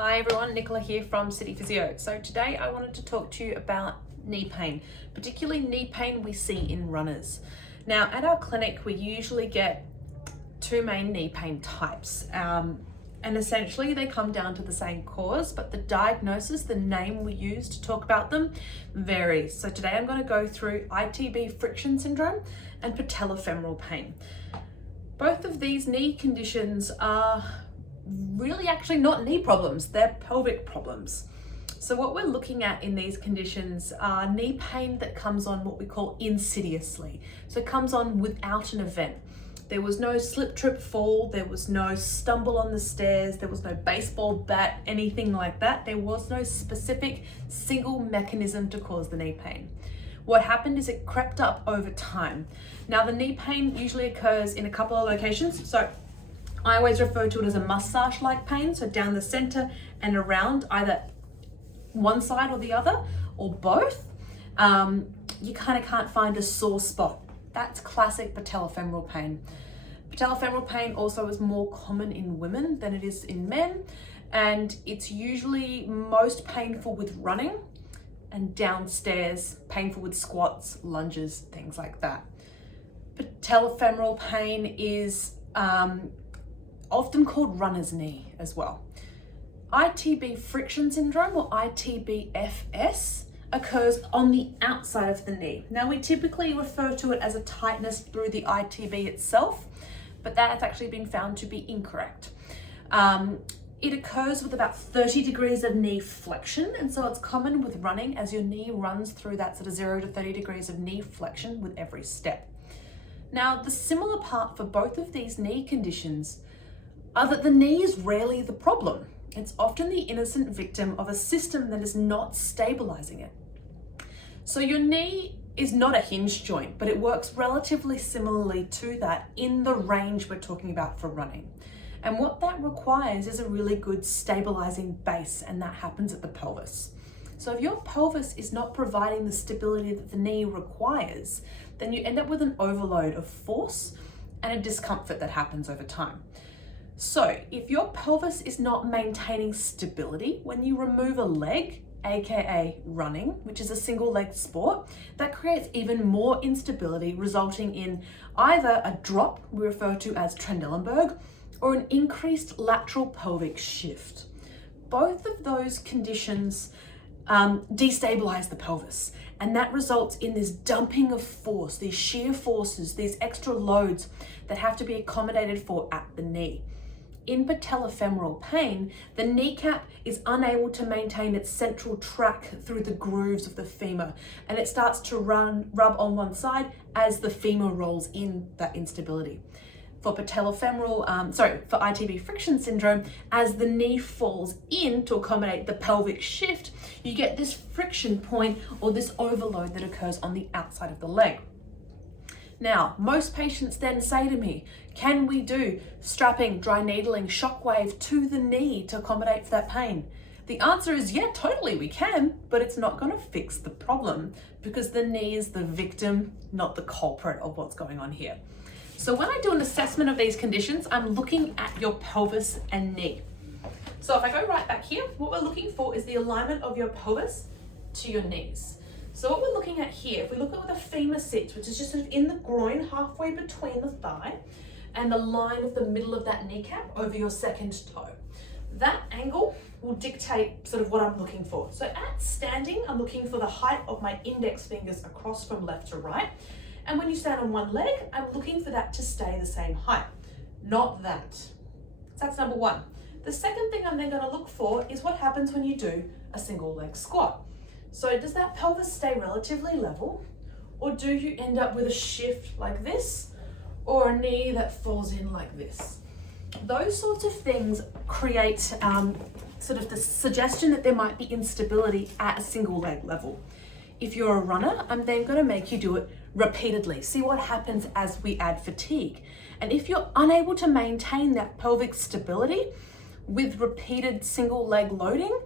Hi everyone, Nicola here from City Physio. So today I wanted to talk to you about knee pain, particularly knee pain we see in runners. Now at our clinic we usually get two main knee pain types and essentially they come down to the same cause, but the diagnosis, the name we use to talk about them varies. So today I'm going to go through ITB friction syndrome and patellofemoral pain. Both of these knee conditions are really actually not knee problems, they're pelvic problems. So what we're looking at in these conditions are knee pain that comes on what we call insidiously. So it comes on without an event. There was no slip, trip, fall, there was no stumble on the stairs, there was no baseball bat, anything like that. There was no specific single mechanism to cause the knee pain. What happened is it crept up over time. Now the knee pain usually occurs in a couple of locations. So I always refer to it as a massage-like pain, so down the center and around either one side or the other, or both. You kind of can't find a sore spot. That's classic patellofemoral pain. Patellofemoral pain also is more common in women than it is in men, and it's usually most painful with running and downstairs, painful with squats, lunges, things like that. Patellofemoral pain is often called runner's knee as well. ITB friction syndrome, or ITBFS, occurs on the outside of the knee. Now we typically refer to it as a tightness through the ITB itself, but that has actually been found to be incorrect. It occurs with about 30 degrees of knee flexion, and so it's common with running as your knee runs through that sort of 0 to 30 degrees of knee flexion with every step. Now the similar part for both of these knee conditions are that the knee is rarely the problem. It's often the innocent victim of a system that is not stabilizing it. So your knee is not a hinge joint, but it works relatively similarly to that in the range we're talking about for running. And what that requires is a really good stabilizing base, and that happens at the pelvis. So if your pelvis is not providing the stability that the knee requires, then you end up with an overload of force and a discomfort that happens over time. So if your pelvis is not maintaining stability, when you remove a leg, aka running, which is a single leg sport, that creates even more instability, resulting in either a drop, we refer to as Trendelenburg, or an increased lateral pelvic shift. Both of those conditions destabilize the pelvis, and that results in this dumping of force, these shear forces, these extra loads that have to be accommodated for at the knee. In patellofemoral pain, the kneecap is unable to maintain its central track through the grooves of the femur, and it starts to rub on one side as the femur rolls in that instability. For for ITB friction syndrome, as the knee falls in to accommodate the pelvic shift, you get this friction point or this overload that occurs on the outside of the leg. Now, most patients then say to me, can we do strapping, dry needling, shockwave to the knee to accommodate for that pain? The answer is yeah, totally we can, but it's not going to fix the problem because the knee is the victim, not the culprit of what's going on here. So when I do an assessment of these conditions, I'm looking at your pelvis and knee. So if I go right back here, what we're looking for is the alignment of your pelvis to your knees. So what we're looking at here, if we look at where the femur sits, which is just sort of in the groin, halfway between the thigh, and the line of the middle of that kneecap over your second toe. That angle will dictate sort of what I'm looking for. So at standing, I'm looking for the height of my index fingers across from left to right. And when you stand on one leg, I'm looking for that to stay the same height, not that. So that's number one. The second thing I'm then going to look for is what happens when you do a single leg squat. So does that pelvis stay relatively level, or do you end up with a shift like this, or a knee that falls in like this? Those sorts of things create sort of the suggestion that there might be instability at a single leg level. If you're a runner, I'm then going to make you do it repeatedly. See what happens as we add fatigue. And if you're unable to maintain that pelvic stability with repeated single leg loading,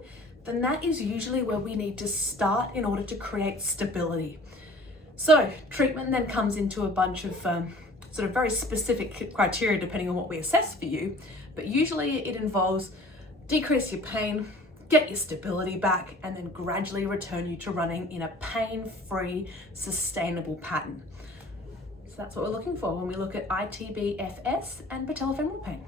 then that is usually where we need to start in order to create stability. So treatment then comes into a bunch of sort of very specific criteria depending on what we assess for you, but usually it involves decrease your pain, get your stability back, and then gradually return you to running in a pain-free, sustainable pattern. So that's what we're looking for when we look at ITB, FS, and patellofemoral pain.